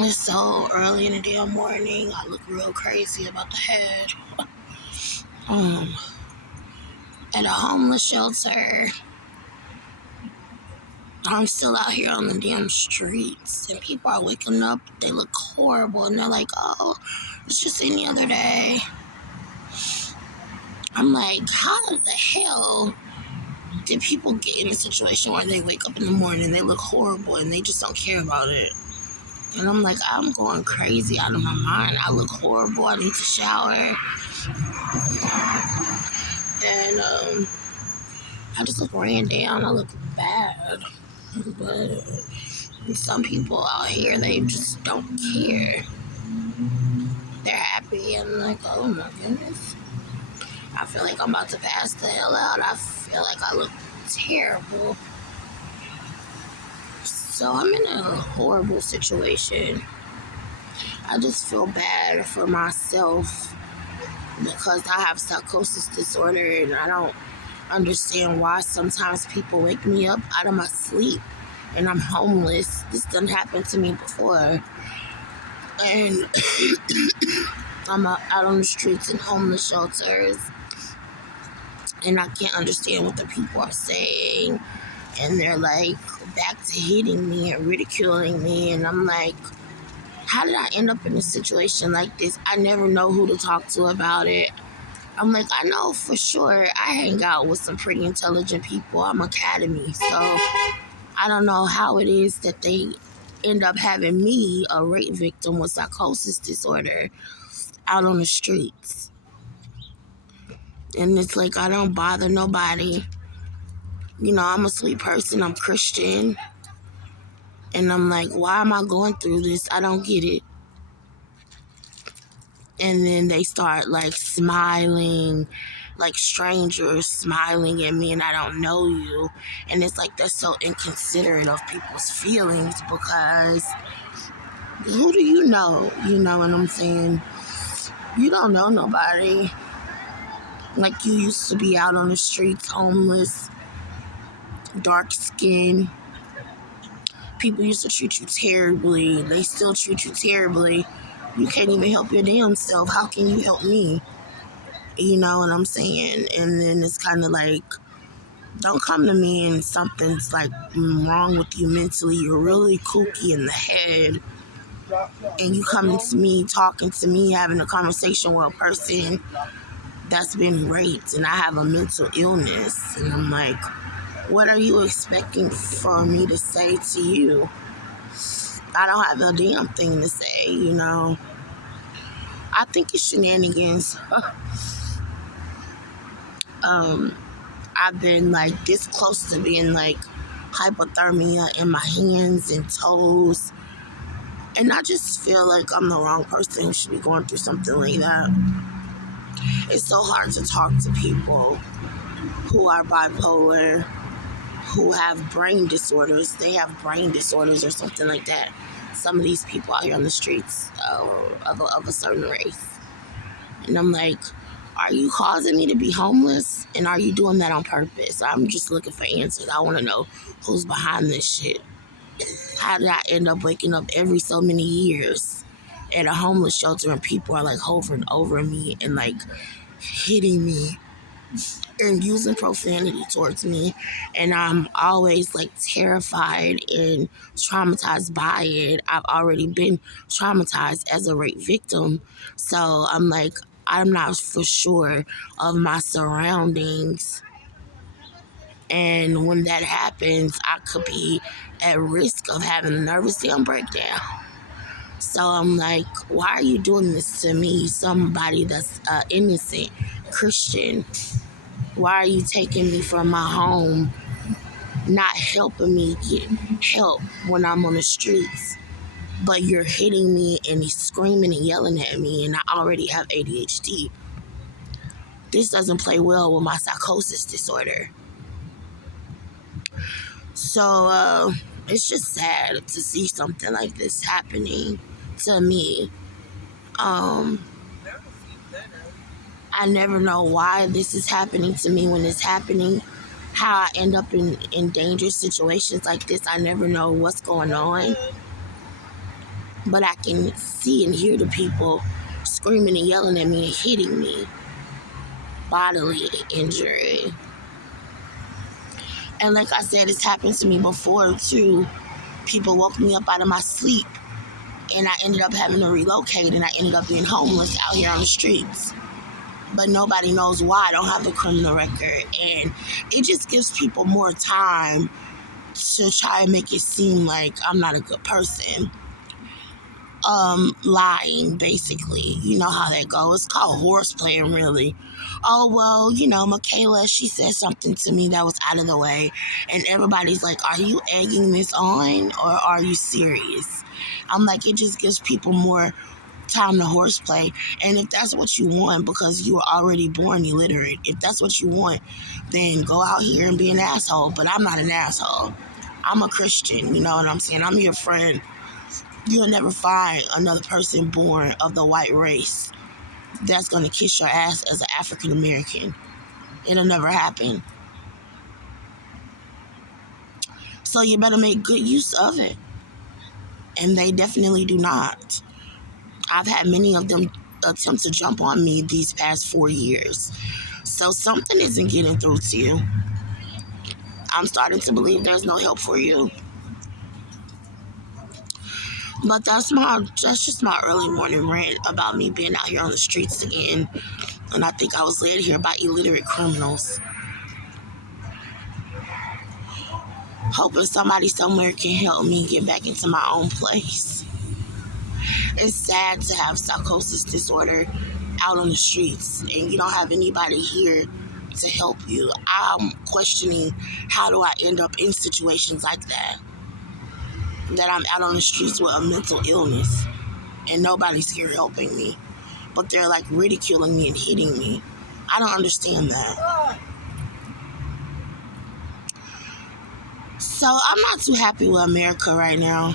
It's so early in the damn morning. I look real crazy about the head. Um, at a homeless shelter. I'm still out here on the damn streets, and people are waking up. They look horrible, and they're like, "Oh, it's just any other day." I'm like, how the hell did people get in a situation where they wake up in the morning and they look horrible and they just don't care about it? And I'm like, I'm going crazy out of my mind. I look horrible. I need to shower. And I just look ran down. I look bad. But some people out here, they just don't care. They're happy and like, oh my goodness. I feel like I'm about to pass the hell out. I feel like I look terrible. So I'm in a horrible situation. I just feel bad for myself because I have psychosis disorder and I don't understand why sometimes people wake me up out of my sleep and I'm homeless. This done happened to me before. And I'm out on the streets in homeless shelters and I can't understand what the people are saying. And they're like back to hitting me and ridiculing me. And I'm like, how did I end up in a situation like this? I never know who to talk to about it. I'm like, I know for sure I hang out with some pretty intelligent people. I'm academy. So I don't know how it is that they end up having me, a rape victim with psychosis disorder, out on the streets. And it's like, I don't bother nobody. You know, I'm a sweet person. I'm Christian. And I'm like, why am I going through this? I don't get it. And then they start like smiling, like strangers smiling at me and I don't know you. And it's like they're so inconsiderate of people's feelings because who do you know? You know what I'm saying? You don't know nobody. Like you used to be out on the streets, homeless, dark skin. People used to treat you terribly. They still treat you terribly. You can't even help your damn self. How can you help me? You know what I'm saying? And then it's kind of like, don't come to me and something's like wrong with you mentally. You're really kooky in the head. And you coming to me, talking to me, having a conversation with a person that's been raped and I have a mental illness. And I'm like, what are you expecting for me to say to you? I don't have a damn thing to say, you know. I think it's shenanigans. I've been like this close to being like hypothermia in my hands and toes. And I just feel like I'm the wrong person who should be going through something like that. It's so hard to talk to people who are bipolar, who have brain disorders. They have brain disorders or something like that. Some of these people out here on the streets of a certain race. And I'm like, are you causing me to be homeless? And are you doing that on purpose? I'm just looking for answers. I want to know who's behind this shit. How did I end up waking up every so many years at a homeless shelter and people are like hovering over me and like hitting me and using profanity towards me, and I'm always like terrified and traumatized by it. I've already been traumatized as a rape victim, so I'm like, I'm not for sure of my surroundings, and when that happens I could be at risk of having a nervous system breakdown. So I'm like, why are you doing this to me, somebody that's innocent Christian? Why are you taking me from my home, not helping me get help when I'm on the streets? But you're hitting me and screaming and yelling at me, and I already have ADHD. This doesn't play well with my psychosis disorder. So it's just sad to see something like this happening to me. I never know why this is happening to me when it's happening. How I end up in dangerous situations like this, I never know what's going on. but I can see and hear the people screaming and yelling at me and hitting me, bodily injury. And like I said, it's happened to me before too. People woke me up out of my sleep, and I ended up having to relocate, and I ended up being homeless out here on the streets. But nobody knows why. I don't have a criminal record, and it just gives people more time to try and make it seem like I'm not a good person. Lying, basically. You know how that goes. It's called horse playing, really. Oh, well, Michaela, she said something to me that was out of the way. And everybody's like, are you egging this on or are you serious? I'm like, it just gives people more time to horseplay. And if that's what you want, because you were already born illiterate, if that's what you want, then go out here and be an asshole. But I'm not an asshole. I'm a Christian, you know what I'm saying? I'm your friend. You'll never find another person born of the white race that's going to kiss your ass as an African American. It'll never happen. So you better make good use of it. And they definitely do not. I've had many of them attempt to jump on me these past 4 years. So something isn't getting through to you. I'm starting to believe there's no help for you. But that's just my early morning rant about me being out here on the streets again. And I think I was led here by illiterate criminals. Hoping somebody somewhere can help me get back into my own place. It's sad to have psychosis disorder out on the streets and you don't have anybody here to help you. I'm questioning, how do I end up in situations like that? That I'm out on the streets with a mental illness and nobody's here helping me. But they're like ridiculing me and hitting me. I don't understand that. So I'm not too happy with America right now.